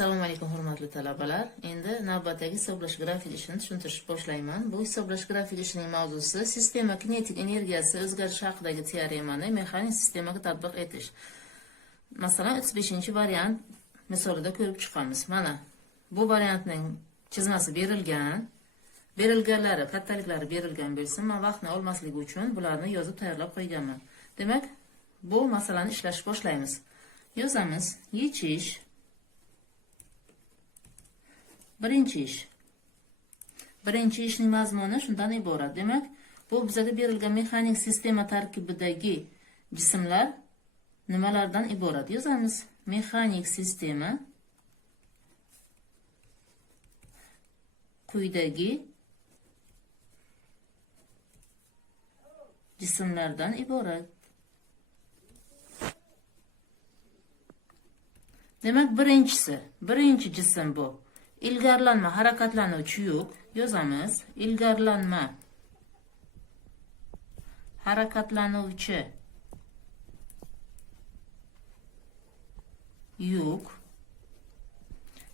Assalomu alaykum hurmatli talabalar. Endi navbatdagi hisoblash grafik ishini tushuntirishni boshlayman. Bu hisoblash grafik ishining mavzusi sistema kinetik energiyasi o'zgarishi haqidagi teoremani mexanik sistemaga tatbiq etish. Masalan, 35-variant misolida ko'rib chiqamiz. Mana bu variantning chizmasi berilgan. Berilganlari, kattaliklari berilgan bo'lsin. Men vaqtni olmasligi uchun bularni yozib tayyorlab qo'yganman. Demak, bu masalani ishlashni boshlaymiz. Yozamiz: yechish. Birinchi ishning mazmuni shundan iborat. Demak, bu bizga berilgan mexanik sistema tarkibidagi jismlar nimalardan iborat? Yozamiz: mexanik sistema quyidagi jismlardan iborat. Demak, birinchi jism bu. İlgarilanma harakatlanuvchi yuk. Yozamiz: ilgarilanma harakatlanuvchi yuk.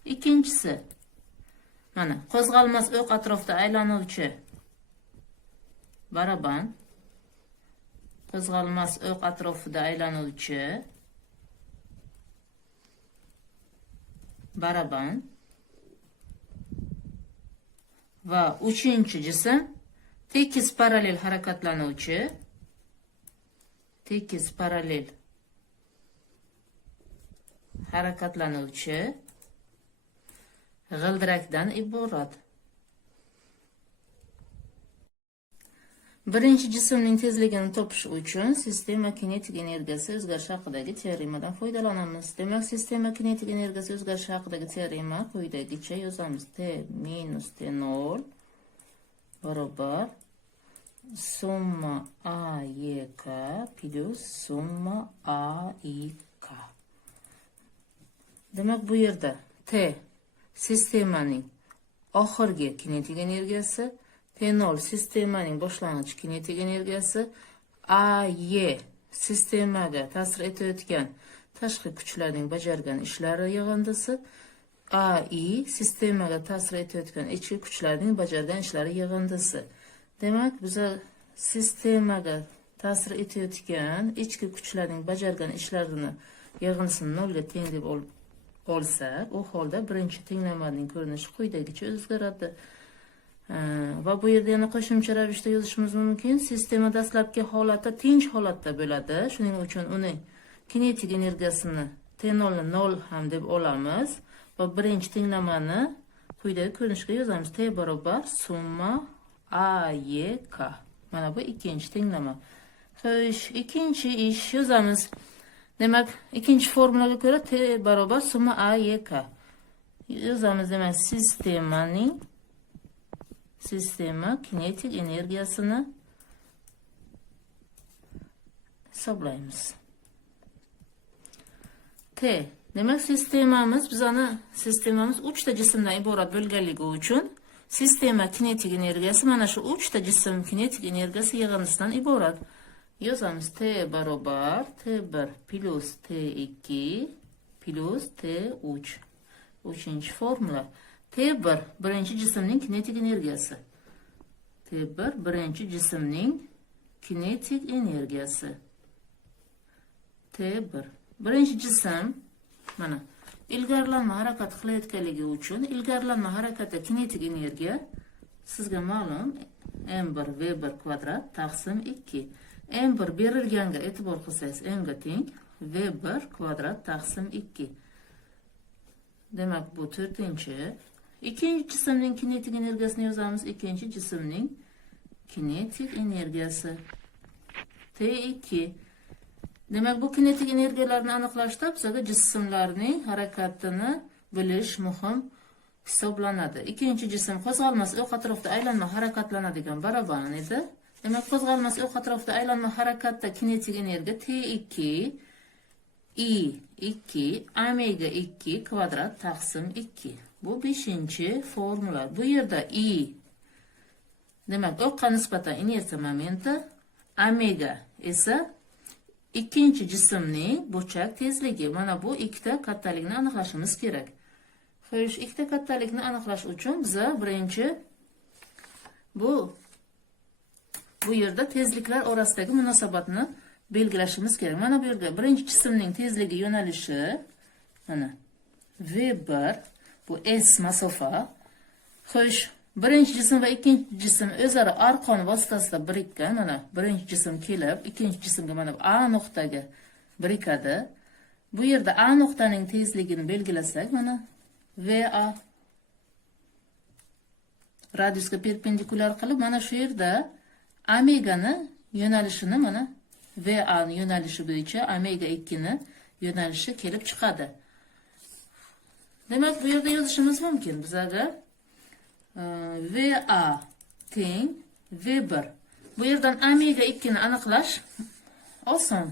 Ikkinchisi, mana qo'zg'almas o'q atrofida aylanuvchi baraban. Qo'zg'almas o'q atrofida aylanuvchi baraban. Va uchinchi jism tekis parallel harakatlanuvchi g'ildirakdan iborat. Birinchi jismning tezligini topish uchun sistema kinetik energiyasi o'zgarishi haqidagi teoremadan foydalanamiz. Demak, sistema kinetik energiyasi o'zgarishi haqidagi teorema quyidagicha yozamiz: T minus T0 barobar summa AEK plus summa AIK. Demak, bu yerda T sistemaning oxirgi kinetik energiyasi, T0 sistemaning boshlang'ich kinetik energiyasi, AE sistemaga ta'sir etayotgan tashqi kuchlarning bajargan ishlari yig'indisi, AI sistemaga ta'sir etayotgan ichki kuchlarning bajargan ishlari yig'indisi. Demak, biz sistemaga ta'sir etayotgan ichki kuchlarning bajargan ishlarini yig'indisini 0 ga teng deb olsak, u holda birinchi tenglamaning ko'rinishi quyidagicha o'zgaradi. Va bu yerda yana qo'shimcha ravishda yozishimiz mumkin. Sistema dastlabki holatda tinch holatda bo'ladi. Shuning uchun uning kinetik energiyasini T0 ni 0 ham deb olamiz va birinchi tenglamani quyidagi ko'rinishga yozamiz: T barobar summa AEK. Mana bu ikkinchi tenglama. Xo'sh, ikkinchi ish yozamiz. Demak, ikkinchi formulaga ko'ra T barobar summa AEK yozamiz. Demak, sistema kinetik energiyasini hisoblaymiz. T. Demak, sistemamiz 3 ta jismdan iborat bo'lganligi uchun sistema kinetik energiyasi mana shu 3 ta jism kinetik energiyasi yig'indisidan iborat. Yozamiz: T barobar T1 plus T2 plus T3. Uchinchi formula. T1 birinchi jismning kinetik energiyasi. T1 birinchi jismning kinetik energiyasi. T1 birinchi jism mana ilgarilanma harakat qilayotganligi uchun ilgarilanma harakatda kinetik energiya sizga ma'lum m1 v1 kvadrat taqsim 2. m1 berilganga e'tibor qilsangiz m ga teng, v1 kvadrat taqsim 2. Demak, bu 4-chi. Ikkinchi jismning kinetik energiyasini yozamiz. Ikkinchi jismning kinetik energiyasi T2. Demak, bu kinetik energiyalarni aniqlashda bizga jismlarning harakatini bilish muhim hisoblanadi. Ikkinchi jism qo'zg'almas o'q atrofida aylanma harakatlanadigan baraban edi. Demak, qo'zg'almas o'q atrofida aylanma harakatda kinetik energiya T2 I2 omega 2 kvadrat taqsim 2. Bu 5-chi formula. Bu yerda I demak, o'qqa nisbatan inersiya momenti, omega esa ikkinchi jismning burchak tezligi. Mana bu ikkita kattalikni aniqlashimiz kerak. Xo'sh, ikkita kattalikni aniqlash uchun biza birinchi bu yerda tezliklar orasidagi munosabatni belgilashimiz kerak. Mana bu yerda birinchi jismning tezligi yo'nalishi mana v1, bu s masofa. Xo'sh, birinchi jism va ikkinchi jism o'zaro arqon vositasida birikkan. Mana birinchi jism kelib, ikkinchi jismga mana bu A nuqtaga birikadi. Bu yerda A nuqtaning tezligini belgilasak, mana VA radiusga perpendikulyar qilib, mana shu yerda omegani yo'nalishini mana VA ni yo'nalishi bo'yicha omega 2 ni yo'nalishi kelib chiqadi. Demak, bu yerda yozishimiz mumkin bizaga VA teng V1. Bu yerdan omega 2 ni aniqlash oson.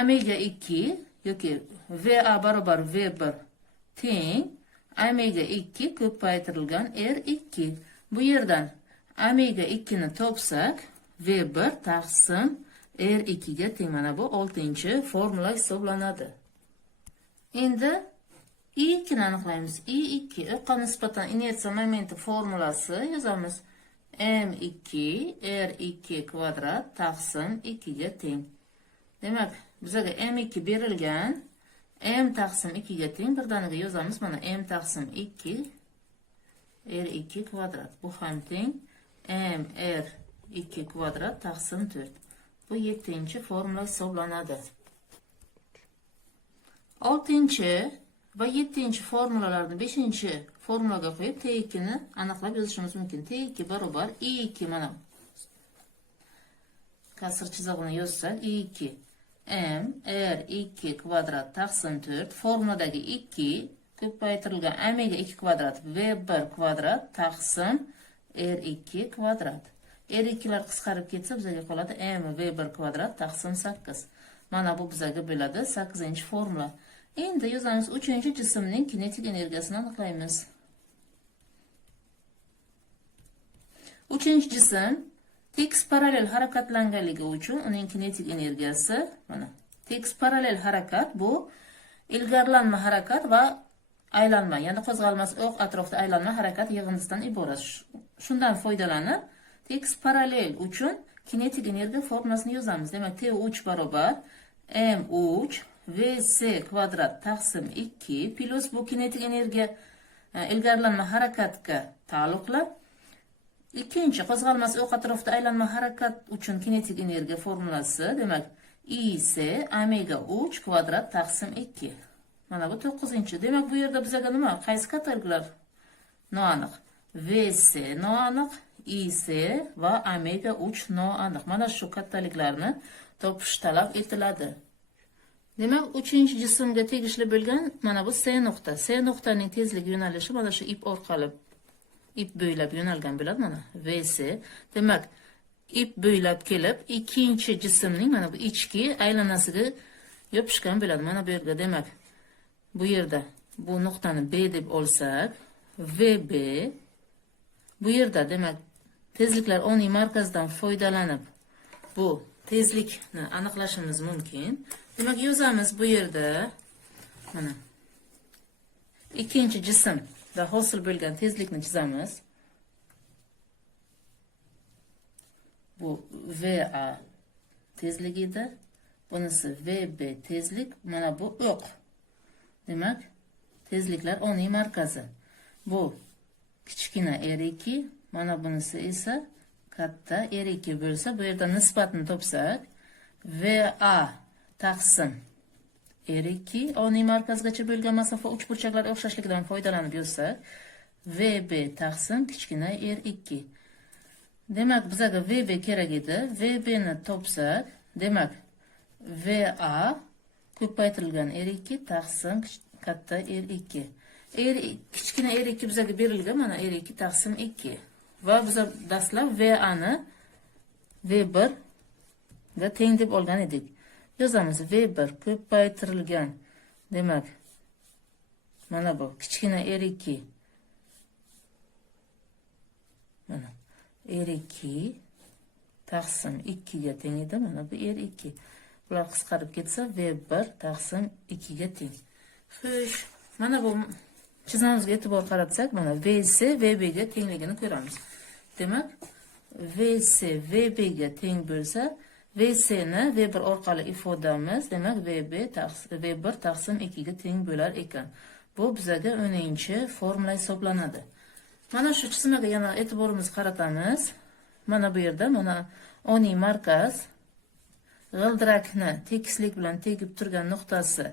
Omega 2 yoki VA barobar V1 teng omega 2 ko'paytirilgan R2. Bu yerdan omega 2 ni topsak V1 taqsim R2 ga teng. Mana bu 6-chi formula hisoblanadi. Endi I2 ni aniqlaymiz. I2 o'qqa nisbatan inersiya momenti formulasi yozamiz. M2 R2 kvadrat taqsim 2 ga teng. Demak, bizga M2 berilgan. M taqsim 2 ga teng. Birdaniga yozamiz. Mana M taqsim 2 R2 kvadrat. Bu ham teng M R2 kvadrat taqsim 4. Bu 7-chi formula hisoblanadi. 6-chi va 7-chi formulalarni 5-chi formulaga qo'yib T2 ni aniqlab yozishimiz mumkin. T2 barobar I2 mana kasr chizig'ini yozsak, I2 M R2 kvadrat taqsim 4 formuladagi 2 ko'paytirilgan omega 2 kvadrat V1 kvadrat taqsim R2 kvadrat. R2lar qisqarib ketsa bizga qoladi M V1 kvadrat taqsim 8. Mana bu bizga bo'ladi 8-chi formula. Endi yozamiz 3-chi jismning kinetik energiyasini aniqlaymiz. 3-chi jism teks parallel harakatlanganligi uchun uning kinetik energiyasi mana teks parallel harakat bu ilgarilanma harakat va aylanma, ya'ni qo'zg'almas o'q atrofida aylanma harakat yig'indisidan iborat. Shundan foydalanib teks parallel uchun kinetik energiya formulasini yozamiz. Demak, T3 barobar M3 Vc kvadrat taqsim 2 plus bu kinetik energiya ilgarilanma harakatga taalluqli. Ikkinchi qo'zg'almas o'q atrofida aylanma harakat uchun kinetik energiya formulasi, demak, IC omega 3 kvadrat taqsim 2. Mana bu 9-chi. Demak, bu yerda bizga nima? Qaysi kataloglar noaniq? Vc noaniq, IC va omega 3 noaniq. Mana shu kattaliklarni topish talab etiladi. Demak, 3-chi jismga tegishli bo'lgan mana bu C nuqta. C nuqtaning tezlik yo'nalishi mana shu ip orqali ip bo'ylab yo'nalgan bo'ladi mana Vc. Demak, ip bo'ylab kelib ikkinchi jismning mana bu ichki aylanasiga yopishgan bo'ladi. Mana bu yerda, demak, bu yerda bu nuqtani B deb olsak, VB bu yerda, demak, tezliklar oniy markazdan foydalanib bu tezlikni aniqlashimiz mumkin. Demak, yozamiz bu yerda mana ikkinchi jismda hosil bo'lgan tezlikni chizamiz. Bu VA tezligi edi. Bunisi VB tezlik, mana bu o'q. Demak, tezliklar oniy markazi. Bu kichkina R2, mana bunisi esa katta R2 bo'lsa, bu yerda nisbatni topsak, VA taqsim R2 oniy markazgacha bo'lgan masofa uchburchaklar o'xshashligidan foydalanib yozsak, VB taqsim kichkina R2. Demak, bizga VB kerak edi. VB ni topsak, demak, VA ko'paytirilgan R2 taqsim katta R2. Kichkina R2 bizga berilgan, mana R2 taqsim 2. Va biz dastlab VA ni V1 ga teng deb olgan edik. Yozamiz V1 ko'paytirilgan. Demak, mana bu kichkina R2. Mana R2 taqsim 2 ga teng edi. Mana bu R2. Bular qisqarib ketsa V1 taqsim 2 ga teng. Xo'sh, mana bu Chizmamizga e'tibor qaratsak, mana VS VB ga tengligini ko'ramiz. Demak, VS VB ga teng bo'lsa, VC ni V1 orqali ifodamiz, demak V1 taqsim 2 ga teng bo'lar ekan. Bu bizga 10-formula hisoblanadi. Mana shu chizmaga yana e'tiborimizni qaratamiz. Mana bu yerda mana oniy markaz g'ildirakni tekislik bilan tegib turgan nuqtasi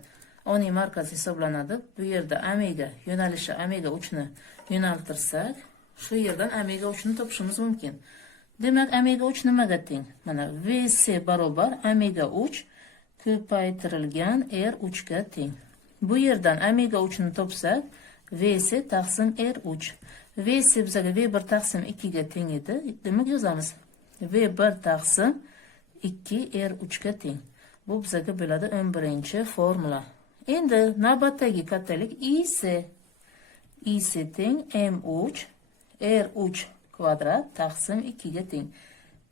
oniy markaz hisoblanadi. Bu yerda omega yo'nalishi omega 3 ni yo'naltirsak, shu yerdan omega 3 ni topishimiz mumkin. Demak, omega 3 nimaga teng? Mana VC barobar omega 3 ko'paytirilgan R3 ga teng. Bu yerdan omega 3 ni topsak, VC taqsim R3. VC bizga V1 taqsim 2 ga teng edi. Demak, yozamiz. V1 taqsim 2 R3 ga teng. Bu bizga bo'ladi 11-formula. Endi navbatdagi kattalik IC. IC teng M3 R3 kvadrat taqsim 2 ga teng.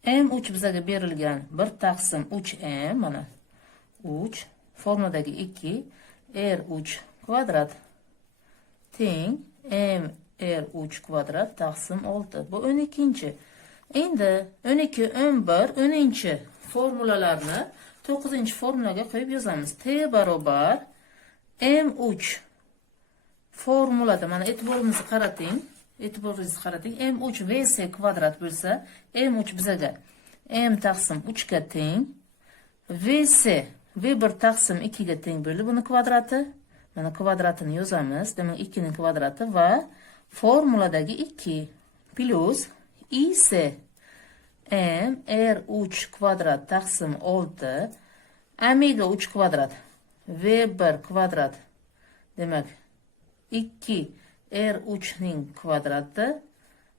M3 bizga berilgan 1 taqsim 3M, mana 3, formuladagi 2 R3 kvadrat teng M R3 kvadrat taqsim 6. Bu 12-chi. Endi 12, 11, 10-chi formulalarni 9-formulaga qo'yib yozamiz. T barobar M3 formulada mana e'tiboringizni qarating. M3 VC kvadrat bo'lsa, M3 bizga M taqsim 3 ga teng. VC V1 taqsim 2 ga teng bo'ldi. Buni kvadrati, mana kvadratini yozamiz. Demak, 2 ning kvadrati va formuladagi 2 plus IC M R3 kvadrat taqsim 6 omega 3 kvadrat V1 kvadrat, demak 2 R3 ning kvadrati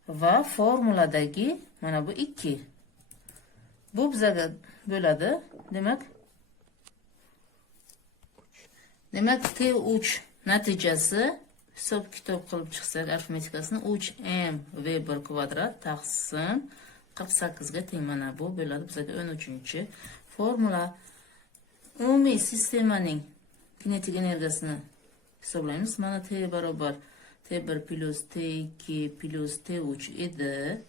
va formuladagi mana bu 2. Bu bizga bo'ladi. Demak T3 natijasi hisob kitob qilib chiqsak arifmetikasini 3M V1 kvadrat taqsim 48 ga teng. Mana bu bo'ladi bizga 13-formula. Umumiy sistemaning kinetik energiyasini hisoblaymiz. Mana T barobar T1 plus T2 plus T3 edi.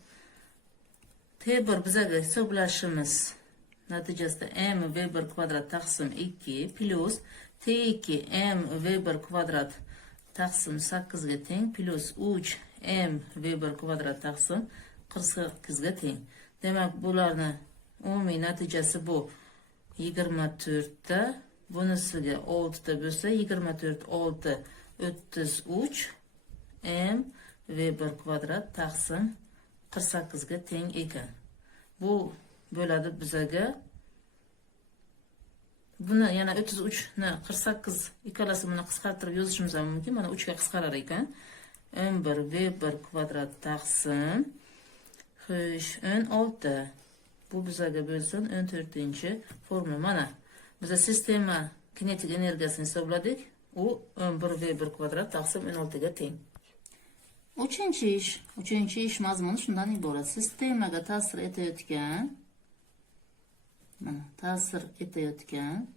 T1 bizga hisoblashimiz natijasida M V1 kvadrat taqsim 2 plus T2 M V1 kvadrat taqsim 8 ga teng plus 3 M V1 kvadrat taqsim 48 ga teng. Demak, bularni umumiy natijasi bu 24 ta, bunisiga 6 ta bo'lsa 24 6 33 M V1 kvadrat taqsim 48 ga teng ekan. Bu bo'ladi bizga. Buni yana 33 ni 48 ikkalasi buni qisqartirib yozishimiz ham mumkin. Mana 3 ga qisqarar ekan. 11 V1 kvadrat taqsim 16. Bu bizga bo'lsin 14-formula. Mana biz sistema kinetik energiyasini hisobladik. U 11 V1 kvadrat taqsim 16 ga teng. 3-ish mazmuni shundan iborat. Sistemaga ta'sir etayotgan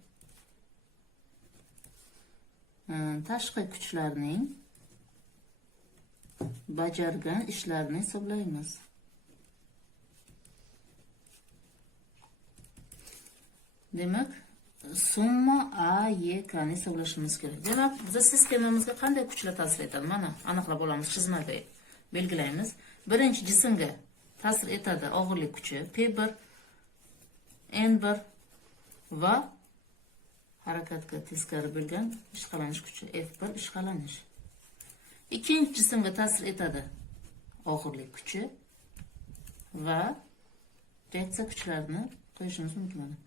tashqi kuchlarning bajargan ishlarini hisoblaymiz. Demak, summa A, Y, K ni hisoblashimiz kerak. Demak, biz sistemamizga qanday kuchlar ta'sir etadi? Mana aniqlab olamiz, chizmada belgilaymiz. Birinchi jismga ta'sir etadi og'irlik kuchi P1, N1 va harakatga teskari bo'lgan ishqalanish kuchi F1 ishqalanish. Ikkinchi jismga ta'sir etadi og'irlik kuchi va reaksiya kuchlarini qo'yishimiz mumkin.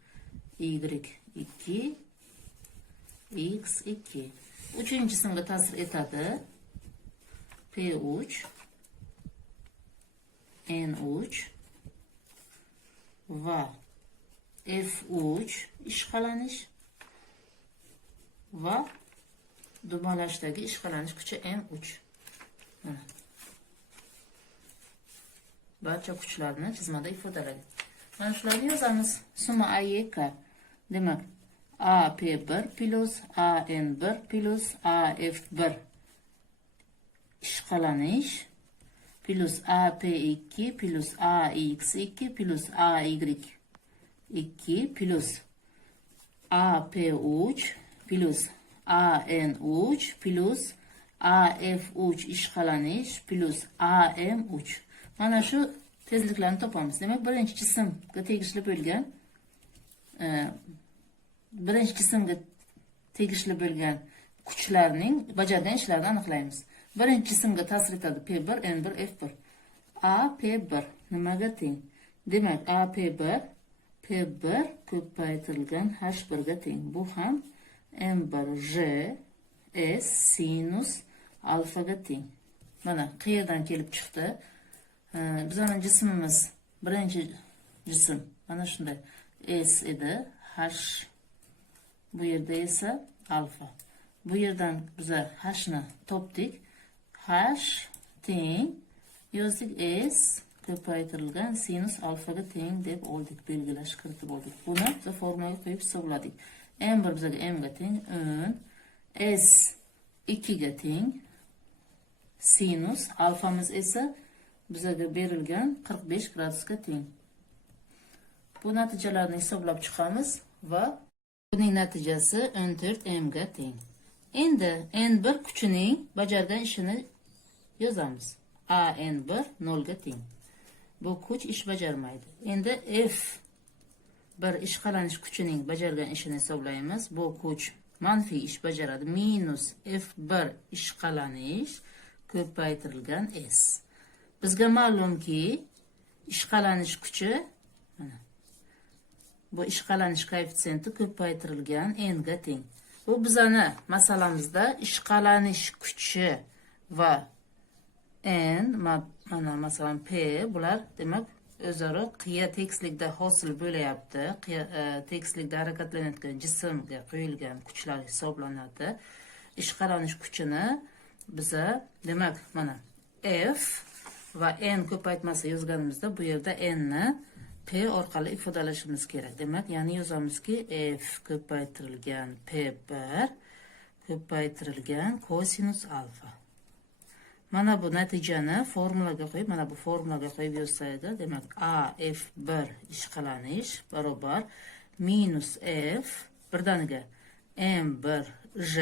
Y2, X2. Uchinchi jismga ta'sir etadi P3, N3 va F3 ishqalanish va dumalashdagi ishqalanish kuchi M3. Barcha kuchlarni chizmada ifodaladik. Mana shularni yozamiz. Summa A, Y, K. Demak, A P1 plus A N1 plus A F1 ishqalanish plus AP2 plus AX2 plus AY2 plus AP3 plus AN3 plus AF3 ishqalanish plus AM3. Mana shu tezliklarni topamiz. Demak, birinchi jismga tegishli bo'lgan kuchlarning bajargan ishlarini aniqlaymiz. Birinchi jismga ta'sir etadi P1, N1, F1. A P1 nimaga teng? Demak, A P1 P1 ko'paytirilgan H1 ga teng. Bu ham M1 J S sinus alfa ga teng. Mana qayerdan kelib chiqdi? Bizning jismimiz birinchi jism mana shunday S edi, H bu yerda esa alfa. Bu yerdan biz H ni topdik. H teng yozdik S ko'paytirilgan sinus alfaga teng deb oldik, belgilash kiritib oldik. Buni biz formulaga qo'yib hisobladik. M1 bizga M ga teng, S 2 ga teng, sinus alfamiz esa bizga berilgan 45 gradusga teng. Bu natijalarni hisoblab chiqamiz va buning natijasi 14 M ga teng. Endi N1 kuchining bajargan ishini yozamiz. A N1 0 ga teng. Bu kuch ish bajarmaydi. Endi F1 ishqalanish kuchining bajargan ishini hisoblaymiz. Bu kuch manfiy ish bajaradi. Minus F1 ishqalanish ko'paytirilgan S. Bizga ma'lumki, ishqalanish kuchi mana bu ishqalanish koeffitsiyenti ko'paytirilgan N ga teng. Bu bizani masalamizda ishqalanish kuchi va N, mana masalan P, bular demak o'zaro qiya tekislikda hosil bo'layapti. Tekislikda harakatlanayotgan jismga qo'yilgan kuchlar hisoblanadi. Ishqalanish kuchini biza demak mana F va N ko'paytmasi yozganimizda bu yerda N ni P orqali ifodalashimiz kerak. Demak, ya'ni yozamizki F ko'paytirilgan P1 ko'paytirilgan kosinus alfa. Mana bu natijani formulaga qo'yib, mana bu formulaga qo'yib yozsak, demak A F1 ishqalanish barobar minus F birdaniga M1 J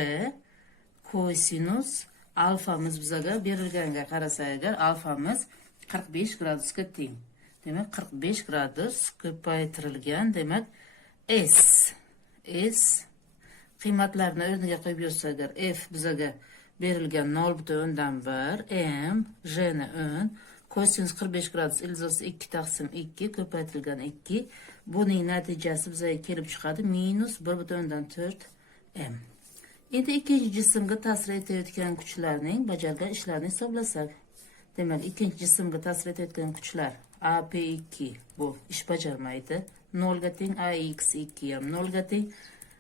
kosinus alfamiz bizga berilganiga qarasak agar alfamiz 45 gradusga teng. Demak 45 gradus ko'paytirilgan demak S qiymatlarini o'rniga qo'yib yozsak agar F bizga berilgan 0,1, M J ni 10, kosinus 45 gradus ildizi 2 taqsim 2 ko'paytirilgan 2. Buning natijasi bizga kelib chiqadi minus 1,4 M. Endi ikkinchi jismga ta'sir etayotgan kuchlarning bajargan ishlarini hisoblasak. Demak, ikkinchi jismga ta'sir etayotgan kuchlar AP2 bu ish bajarmaydi. 0 ga teng, AX2 ham 0 ga teng,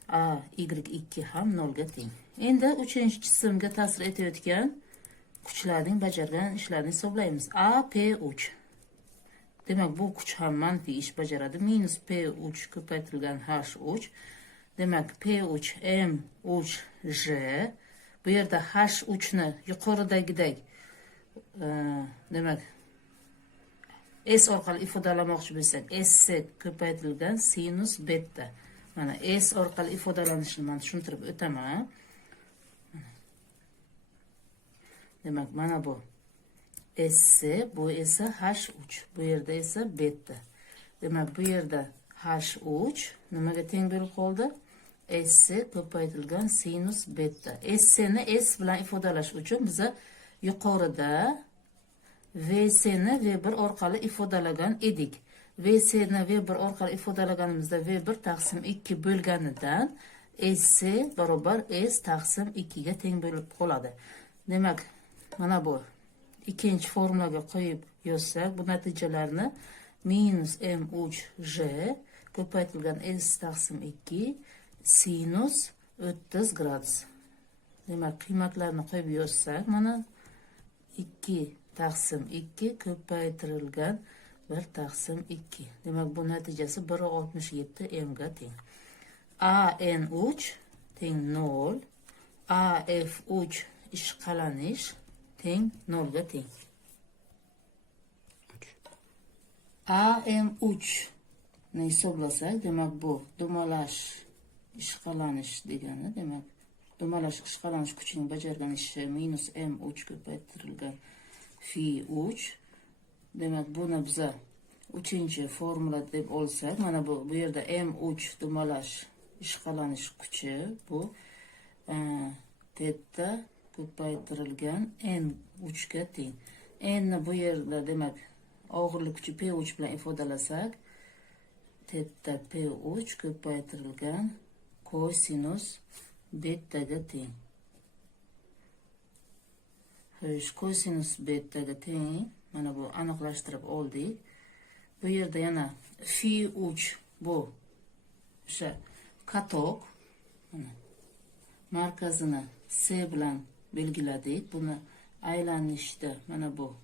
AY2 ham 0 ga teng. Endi uchinchi jismga ta'sir etayotgan kuchlarning bajargan ishlarini hisoblaymiz. AP3. Demak, bu kuch ham manfiy ish bajaradi. Minus P3 ko'paytirilgan H3. Demak, P3 M3 J. Bu yerda H3 ni yuqoridagidek demak S orqali ifodalamoqchi bo'lsak, S ko'paytirilgan sinus beta. Mana S orqali ifodalanishini men tushuntirib o'taman. Demak, mana bu S, bu esa H3, bu yerda esa beta. Demak, bu yerda H3 nimaga teng bo'lib qoldi? S ko'paytirilgan sinus beta. S ni S bilan ifodalash uchun biz yuqorida VS ni V1 orqali ifodalagan edik. VS ni V1 orqali ifodalaganimizda V1 taqsim 2 bo'lganidan S barobar S taqsim 2 ga teng bo'lib qoladi. Demak, mana bu ikkinchi formulaga qo'yib yozsak, bu natijalarni minus M3 J ko'paytirilgan S taqsim 2 sinus 30 gradus. Demak, qiymatlarni qo'yib yozsak, mana 2 taqsim 2 ko'paytirilgan 1 taqsim 2. Demak, bu natijasi 1,67 M ga teng. AN3 teng 0, AF3 ishqalanish teng 0'ga teng. AM3 ni hisoblasak, demak bu dumalash ishqalanish degani, demak dumalash ishqalanish kuchining bajargan ishi minus M3 ko'paytirilgan fi 3. Demak buni biza 3-formula deb olsak, mana bu yerda M3 dumalash ishqalanish kuchi bu teta ko'paytirilgan N3 ga teng. N ni bu yerda demak og'irlik kuchi P3 bilan ifodalasak, teta P3 ko'paytirilgan kosinus betaga teng. Xo'sh, kosinus betaga teng. Mana bu aniqlashtirib oldik. Bu yerda yana fi 3 bu o'sha katok. Mana markazini S bilan belgiladik. Buni aylanishda mana bu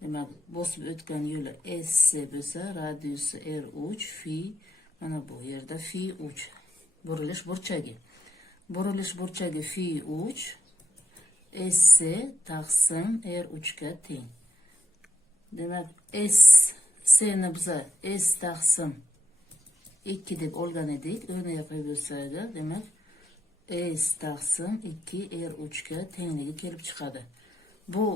demak bosib o'tgan yo'li S bo'lsa, radiusi R3 fi mana bu yerda fi 3 burilish burchagi. Burilish burchagi fi 3 S taqsim R3 ga teng. Demak S ni biza S taqsim 2 deb olgan edik. O'rniga qo'yib bo'lsak, demak S taqsim 2 R3 ga tengligi kelib chiqadi. Bu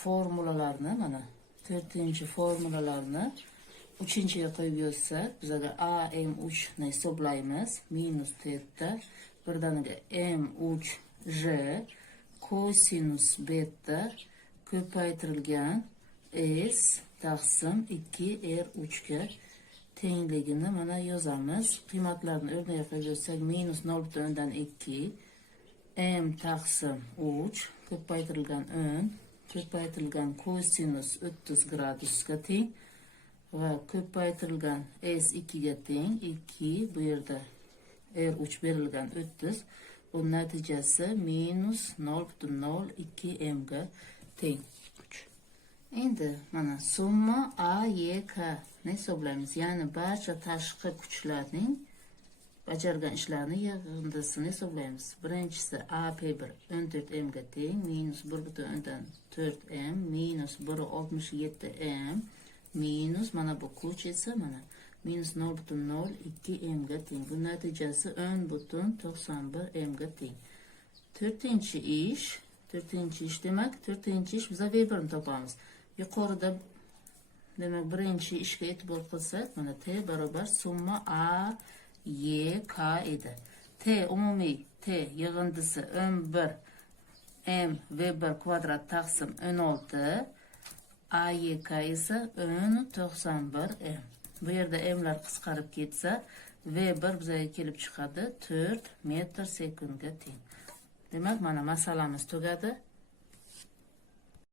formulalarni mana 4-formulalarni 3-ga qo'yib yozsak, bizaga AM3 ni hisoblaymiz. Minus teta birdaniga M3J kosinus beta ko'paytirilgan S taqsim 2 R3 ga tengligini mana yozamiz. Qiymatlarni o'rniga qo'yib yozsak, minus 0.2 M taqsim 3 ko'paytirilgan 10 ko'paytirilgan kosinus 30 gradusga teng va ko'paytirilgan S 2 ga teng. 2 bu yerda R3 berilgan 30. Bu natijasi minus 0.02 M ga teng. Endi mana summa AYK ni hisoblaymiz. Ya'ni barcha tashqi kuchlarning bajargan ishlarini yig'indisini hisoblaymiz. Birinchisi AP1 14 M ga teng, minus 1.4 M minus 1.67 M minus mana bu kuch esa mana minus 0.02 M ga teng. Bu natijasi 10.91 M ga teng. To'rtinchi ish demak, to'rtinchi ish biza Weberni topamiz. Yuqorida demak birinchi ishga e'tibor qilsak, mana T barobar summa A Y K edi. T umumiy T yig'indisi 11 M Weber kvadrat taqsim 16, A Y K esa 10.91 M. Bu yerda M'lar qisqarib ketsa, Weber bizaga kelib chiqadi 4 metr sekundga teng. Demak, mana masalamiz tugadi.